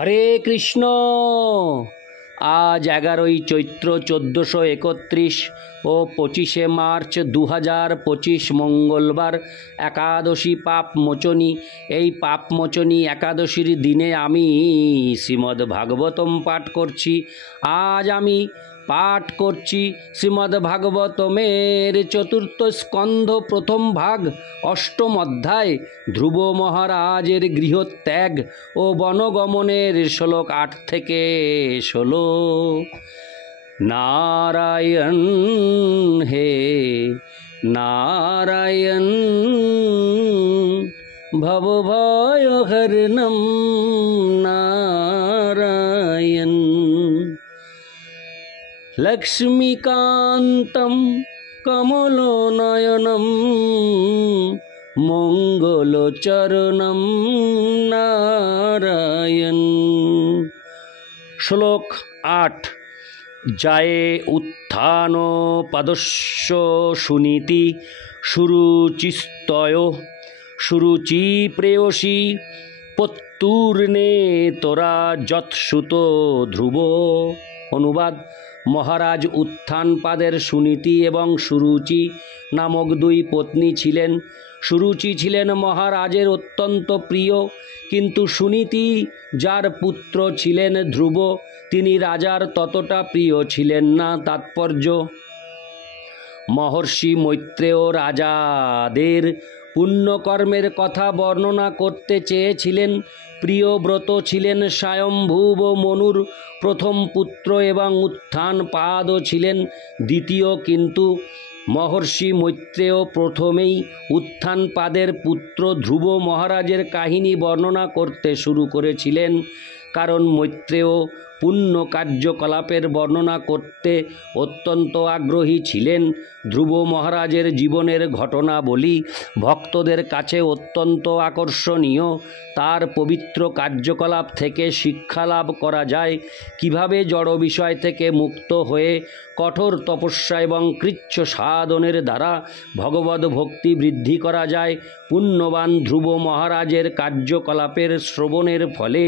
হরে কৃষ্ণ। আজ 11ই চৈত্র 1431 ও 25শে মার্চ 2025 মঙ্গলবার একাদশী পাপমোচনী। এই পাপমোচনী একাদশীর দিনে আমি শ্রীমদ্ ভাগবতম পাঠ করছি। আজ আমি পাঠ করছি শ্রীমদ্ ভাগবতমের চতুর্থ স্কন্ধ প্রথম ভাগ অষ্টম অধ্যায় ধ্রুব মহারাজের গৃহত্যাগ ও বনগমনের শ্লোক 8 থেকে 16। নারায়ণ হে নারায়ণ ভবভয়হরণম নারায়ণ লক্ষ্মীকান্তম কমলনয়নম মঙ্গলচরণম নারায়ণ। শ্লোক 8। জায়ে উত্থান পাদস্য সুনীতি সুরুচিস্তয় সুরুচি প্রেয়সী পত্তুর্নে তোরা যৎসুত ধ্রুব। অনুবাদ: মহারাজ উত্থানপাদের সুনীতি এবং সুরুচি নামক দুই পত্নী ছিলেন। সুরুচি ছিলেন মহারাজের অত্যন্ত প্রিয়, কিন্তু সুনীতি যার পুত্র ছিলেন ধ্রুব, তিনি রাজার ততটা প্রিয় ছিলেন না। তাৎপর্য: মহর্ষি মৈত্রেয় রাজাদের পুণ্যকর্মের কথা বর্ণনা করতে চেয়েছিলেন। প্রিয়ব্রত ছিলেন স্বয়ম্ভুব মনুর প্রথম পুত্র এবং উত্থানপাদও ছিলেন দ্বিতীয়, কিন্তু মহর্ষি মৈত্রেয় প্রথমেই উত্থানপাদের পুত্র ধ্রুব মহারাজের কাহিনী বর্ণনা করতে শুরু করেছিলেন, কারণ মৈত্রেয় পুণ্য কার্যকলাপের বর্ণনা করতে অত্যন্ত আগ্রহী ছিলেন। ধ্রুব মহারাজের জীবনের ঘটনাবলী ভক্তদের কাছে অত্যন্ত আকর্ষণীয়। তার পবিত্র কার্যকলাপ থেকে শিক্ষা লাভ করা যায় কিভাবে জড় বিষয় থেকে মুক্ত হয়ে কঠোর তপস্যা এবং কৃচ্ছ সাধনের দ্বারা ভগবদ ভক্তি বৃদ্ধি করা যায়। পুণ্যবান ধ্রুব মহারাজের কার্যকলাপের শ্রবণের ফলে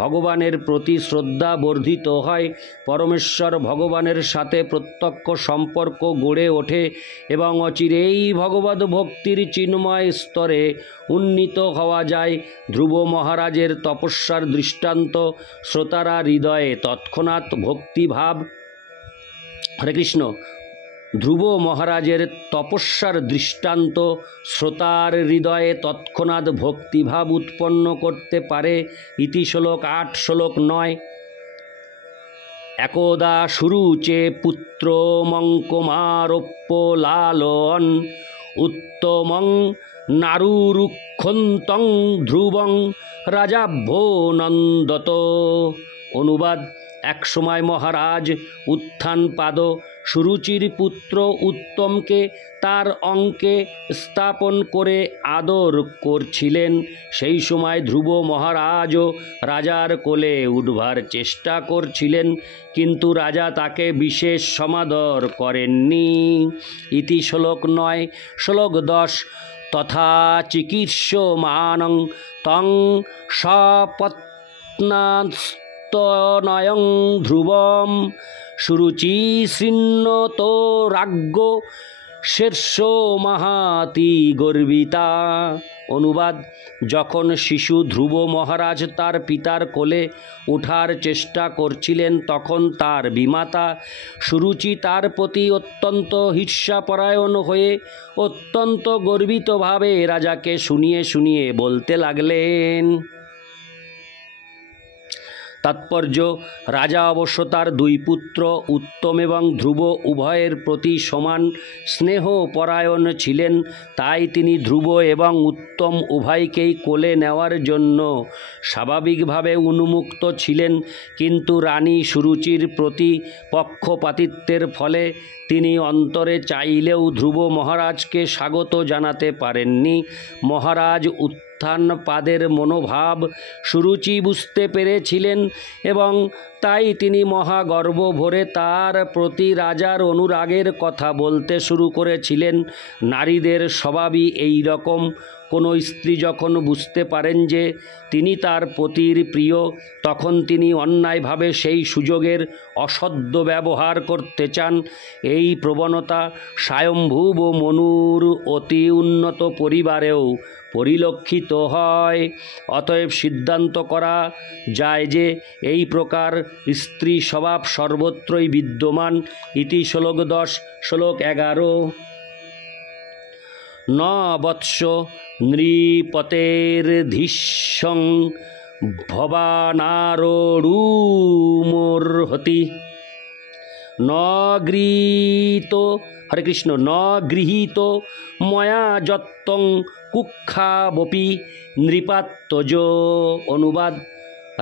ভগবানের প্রতি শ্রদ্ধা বর্ধিত হয়, পরমেশ্বর ভগবানের সাথে প্রত্যক্ষ সম্পর্ক গড়ে ওঠে এবং অচিরেই ভগবদ ভক্তির চিন্ময় স্তরে উন্নীত হওয়া যায়। ধ্রুব মহারাজের তপস্যার দৃষ্টান্ত শ্রোতারা হৃদয়ে তৎক্ষণাৎ ভক্তিভাব হরে কৃষ্ণ। ধ্রুব মহারাজের তপস্যার দৃষ্টান্ত শ্রোতার হৃদয়ে তৎক্ষণাৎ ভক্তিভাব উৎপন্ন করতে পারে। ইতি শ্লোক 8। শ্লোক 9। একদা সুরুচে পুত্র মঙ্কমারোপ্য লালন উত্তমং নারুরুক্ষন্তং ধ্রুবং রাজাভ্যো নন্দত। অনুবাদ: এক সময় মহারাজ উত্থানপাদ সুরুচির পুত্র উত্তমকে তার অঙ্কে স্থাপন করে আদর করছিলেন। সেই সময় ধ্রুব মহারাজও রাজার কোলে উঠবার চেষ্টা করছিলেন, কিন্তু রাজা তাকে বিশেষ সমাদর করেননি। ইতি শ্লোক 9। শ্লোক 10। তথা চিকীর্ষ্যমাণং তং সপত্নাস্তনয়ং ধ্রুবম সুরুচি শৃণ্বত রাজ্ঞ শীর্ষ মাহাতি গর্বিতা। অনুবাদ: যখন শিশু ধ্রুব মহারাজ তার পিতার কোলে ওঠার চেষ্টা করছিলেন, তখন তার বিমাতা সুরুচি তার প্রতি অত্যন্ত ঈর্ষাপরায়ণ হয়ে অত্যন্ত গর্বিতভাবে রাজাকে শুনিয়ে শুনিয়ে বলতে লাগলেন। তাৎপর্য: রাজা অবশ্য তার দুই পুত্র উত্তম এবং ধ্রুব উভয়ের প্রতি সমান স্নেহপরায়ণ ছিলেন। তাই তিনি ধ্রুব এবং উত্তম উভয়কেই কোলে নেওয়ার জন্য স্বাভাবিকভাবে উন্মুক্ত ছিলেন, কিন্তু রানী সুরুচির প্রতি পক্ষপাতিত্বের ফলে তিনি অন্তরে চাইলেও ধ্রুব মহারাজকে স্বাগত জানাতে পারেননি। মহারাজ উত্থানপাদের মনোভাব সুরুচি বুঝতে পেরেছিলেন এবং তাই তিনি মহাগর্ব ভরে তার প্রতি রাজার অনুরাগের কথা বলতে শুরু করেছিলেন। নারীদের স্বভাবই এই রকম। কোনো স্ত্রী যখন বুঝতে পারেন যে তিনি তার পতির প্রিয়, তখন তিনি অন্যায়ভাবে সেই সুযোগের অসদ্য ব্যবহার করতে চান। এই প্রবণতা স্বয়ম্ভুব মনুর অতি উন্নত পরিবারেও পরিলক্ষিত হয়। অতএব সিদ্ধান্ত করা যায় যে এই প্রকার স্ত্রী স্বভাব সর্বত্রই বিদ্যমান। ইতি শ্লোক 10। শ্লোক 11। ন বৎস নৃপতের্ধিষ্যং ভবানারোড়ুমোর্হতি ন গৃহীত, হরে কৃষ্ণ, ন গৃহীত ময়া যত্তং কুক্ষাবপি নৃপাত্তজ। অনুবাদ: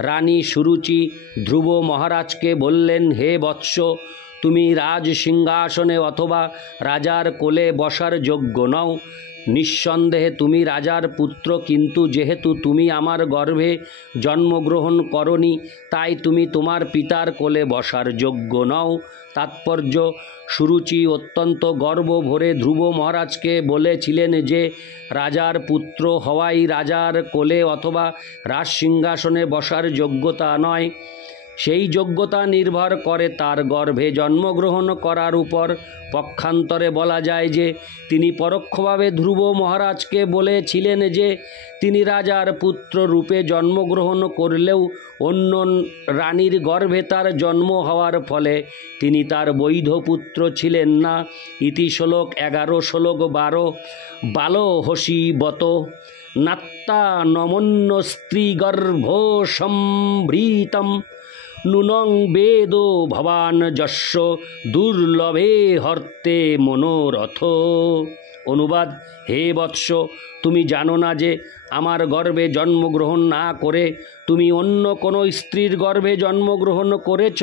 রানী সুরুচি ধ্রুব মহারাজকে বললেন, হে বৎস, তুমি রাজ সিংহাসনে অথবা রাজার কোলে বসার যোগ্য নও। নিঃসন্দেহে তুমি রাজার পুত্র, কিন্তু যেহেতু তুমি আমার গর্ভে জন্মগ্রহণ করনি, তাই তুমি তোমার পিতার কোলে বসার যোগ্য নও। তাৎপর্য: সুরুচি অত্যন্ত গর্ব ভরে ধ্রুব মহারাজকে বলেছিলেন যে রাজার পুত্র হওয়াই রাজার কোলে অথবা রাজ সিংহাসনে বসার যোগ্যতা নয়, সেই যোগ্যতা নির্ভর করে তার গর্ভে জন্মগ্রহণ করার উপর। পক্ষান্তরে বলা যায় যে তিনি পরোক্ষভাবে ধ্রুব মহারাজকে বলেছিলেন যে তিনি রাজার পুত্র রূপে জন্মগ্রহণ করলেও অন্য রানীর গর্ভে তার জন্ম হওয়ার ফলে তিনি তার বৈধ পুত্র ছিলেন না। ইতি শ্লোক 11। শ্লোক 12। বালহসি বত নাত্তা নমন্য স্ত্রীগর্ভ সম্ভৃতম নূনং বেদ ভবান যস্য দুর্লভে হর্তে মনোরথ। অনুবাদ: হে বৎস, তুমি জানো না যে আমার গর্ভে জন্মগ্রহণ না করে তুমি অন্য কোনো স্ত্রীর গর্ভে জন্মগ্রহণ করেছ।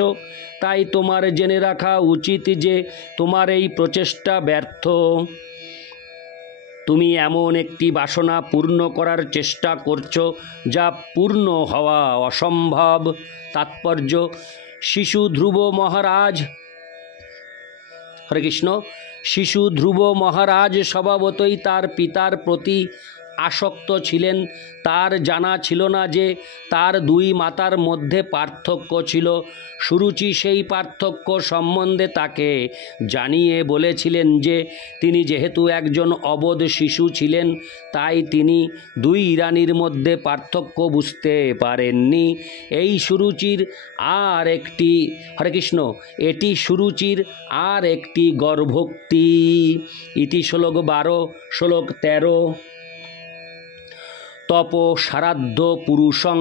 তাই তোমার জেনে রাখা উচিত যে তোমার এই প্রচেষ্টা ব্যর্থ। তুমি এমন একটি বাসনা পূর্ণ করার চেষ্টা করছ যা পূর্ণ হওয়া অসম্ভব। তাৎপর্য: শিশু ধ্রুব মহারাজ, হরে কৃষ্ণ, শিশু ধ্রুব মহারাজ স্বভাবতই তার পিতার প্রতি আসক্ত ছিলেন। তার জানা ছিল না যে তার দুই মাতার মধ্যে পার্থক্য ছিল। সুরুচি সেই পার্থক্য সম্বন্ধে তাকে জানিয়ে বলেছিলেন যে তিনি যেহেতু একজন অবোধ শিশু ছিলেন, তাই তিনি দুই রানীর মধ্যে পার্থক্য বুঝতে পারেননি। এই সুরুচির আর একটি, হরে কৃষ্ণ, এটি সুরুচির আর একটি গর্ভোক্তি। ইতি শ্লোক 12। শ্লোক 13। তপ সারাধ্য পুরুষং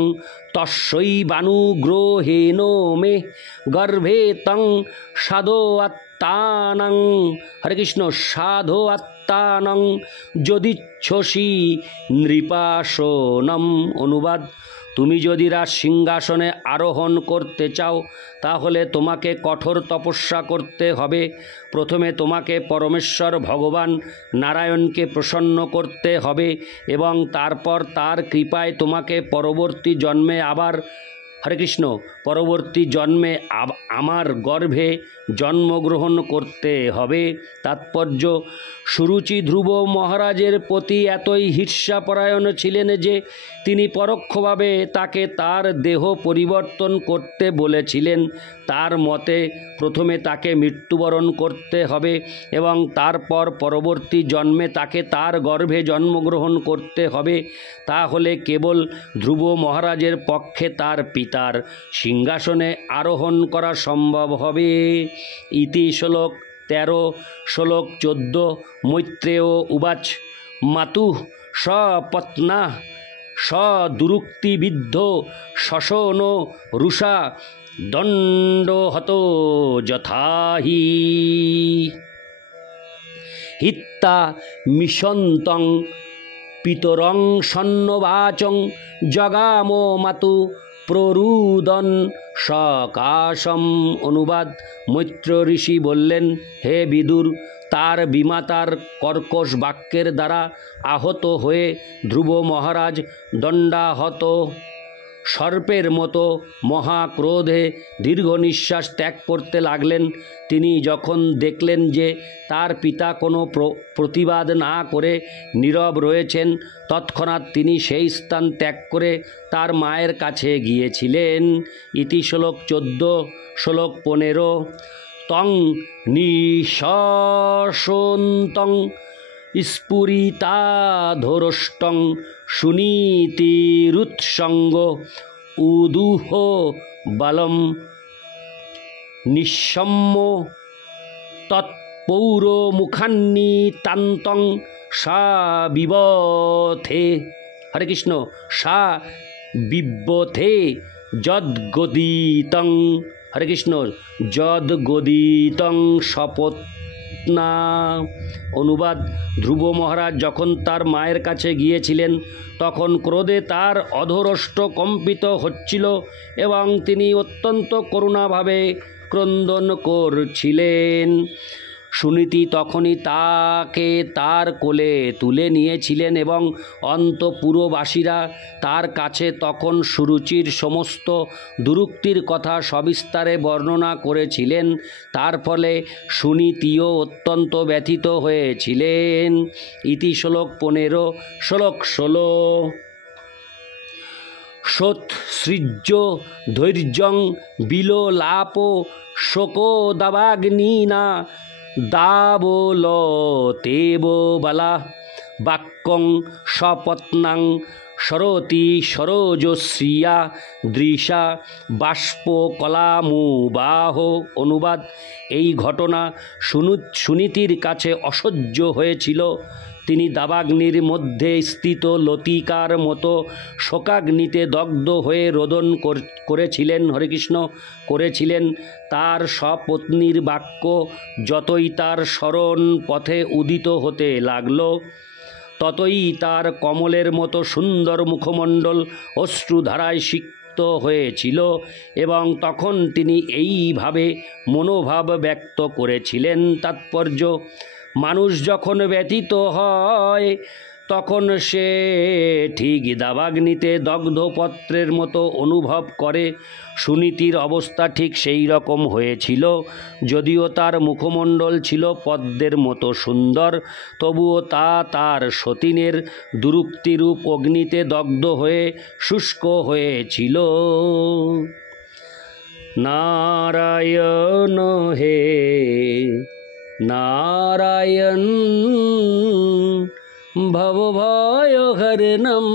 তস্যৈবানুগ্রহেণ মে গর্ভে তং সাধো আত্মানং, হরে কৃষ্ণ, সাধো আত্মানং যদিচ্ছসি নৃপাসনম। অনুবাদ: তুমি যদি রাজ সিংহাসনে আরোহণ করতে চাও তাহলে তোমাকে কঠোর তপস্যা করতে হবে। প্রথমে তোমাকে পরমেশ্বর ভগবান নারায়ণকে প্রসন্ন করতে হবে এবং তারপর তার কৃপায় তোমাকে পরবর্তী জন্মে আবার, হরে কৃষ্ণ, পরবর্তী জন্মে আমার গর্ভে জন্মগ্রহণ করতে হবে। তাৎপর্য: সুরুচি ধ্রুব মহারাজের প্রতি এতই ঈর্ষাপরায়ণ ছিলেন যে তিনি পরোক্ষভাবে তাকে তার দেহ পরিবর্তন করতে বলেছিলেন। তার মতে প্রথমে তাকে মৃত্যুবরণ করতে হবে এবং তারপর পরবর্তী জন্মে তাকে তার গর্ভে জন্মগ্রহণ করতে হবে। তাহলে কেবল ধ্রুব মহারাজের পক্ষে তার পিতার সিংহাসনে আরোহণ করা সম্ভব হবে। ইতি শ্লোক 13। শ্লোক 14। মৈত্রেয় উবাচ মাতুঃ স্বপত্না সদুরুক্তিবিদ্ধ শশন রুষা দণ্ডহত যথাহি হিত্তা মিশন্তং পিতরং সন্নবাচং জগাম মাতু প্ররুদন সকাশম। অনুবাদ: মৈত্র ঋষি বললেন, হে বিদুর, তার বিমাতার কর্কশ বাক্যের দ্বারা আহত হয়ে ধ্রুব মহারাজ দণ্ডাহত সর্পের মতো মহাক্রোধে দীর্ঘ নিঃশ্বাস ত্যাগ করতে লাগলেন। তিনি যখন দেখলেন যে তার পিতা কোনো প্রতিবাদ না করে নীরব রয়েছেন, তৎক্ষণাৎ তিনি সেই স্থান ত্যাগ করে তার মায়ের কাছে গিয়েছিলেন। ইতি শ্লোক 14। শ্লোক 15। তং নিঃশসন্তং স্ফুরিতাধরষ্টং সুনীতিরুৎসঙ্গ উদুহ বলম নিঃসম্য তৎপৌরমুখান্নিতান্তং সা বিবথে। হরে কৃষ্ণ। সা বিবথে যদ্গদিতং। হরে কৃষ্ণ। যদ্গদিতং শপথনা। অনুবাদ: ধ্রুব মহারাজ যখন তার মায়ের কাছে গিয়েছিলেন তখন ক্রোধে তার অধরষ্ট কম্পিত হচ্ছিল এবং তিনি অত্যন্ত করুণাভাবে ক্রন্দন করছিলেন। সুনীতি তখনই তাকে তার কোলে তুলে নিয়েছিলেন এবং অন্তঃপুরবাসীরা তার কাছে তখন সুরুচির সমস্ত দুরুক্তির কথা সবিস্তারে বর্ণনা করেছিলেন। তার ফলে সুনীতিও অত্যন্ত ব্যথিত হয়েছিলেন। ইতি শ্লোক 15। শ্লোক 16। সোৎসৃজ্য ধৈর্যং বিলোলাপ শোকোদাবাগ্নিনা দাবলতেব বালা বাক্যং স্বপত্নাং সরতি সরোজশ্রিয়া দৃশা বাষ্প কলামুবাহ। অনুবাদ: এই ঘটনা সুনীতির কাছে অসহ্য হয়েছিল। তিনি দাবাগ্নির মধ্যে স্থিত লতিকার মতো শোকাগ্নিতে দগ্ধ হয়ে রোদন করেছিলেন। হরেকৃষ্ণ। করেছিলেন। তার সপত্নীর বাক্য যতই তার স্মরণ পথে উদিত হতে লাগল, ততই তার কমলের মতো সুন্দর মুখমণ্ডল অশ্রুধারায় সিক্ত হয়েছিল এবং তখন তিনি এইভাবে মনোভাব ব্যক্ত করেছিলেন। তাৎপর্য: মানুষ যখন ব্যথিত হয় তখন সে ঠিক দাবাগ্নিতে দগ্ধ পত্রের মতো অনুভব করে। সুনীতির অবস্থা ঠিক সেই রকম হয়েছিল। যদিও তার মুখমণ্ডল ছিল পদ্মের মতো সুন্দর, তবুও তা তার সতীনের দুরুক্তিরূপ অগ্নিতে দগ্ধ হয়ে শুষ্ক হয়েছিল। নারায়ণ হে নারায়ণ ভবভয়হরণম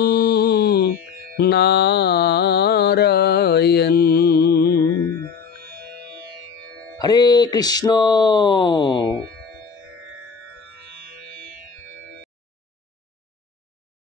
নারায়ণ। হরে কৃষ্ণ।